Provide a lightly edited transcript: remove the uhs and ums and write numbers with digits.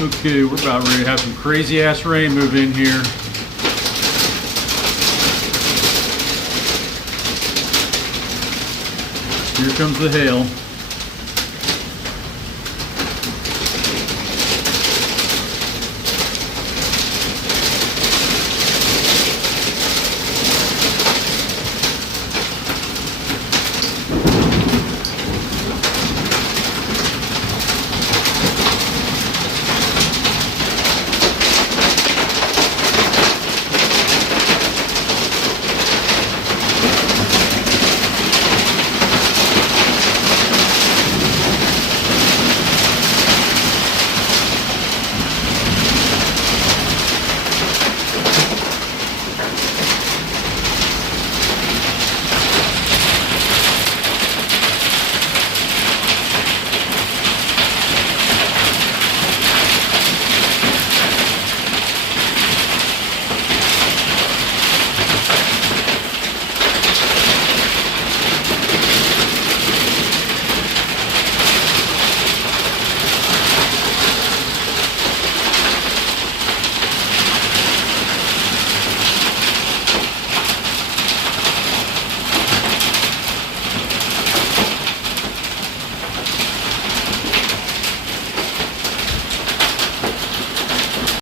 Okay, we're about ready to have some crazy ass rain move in here. Here comes the hail.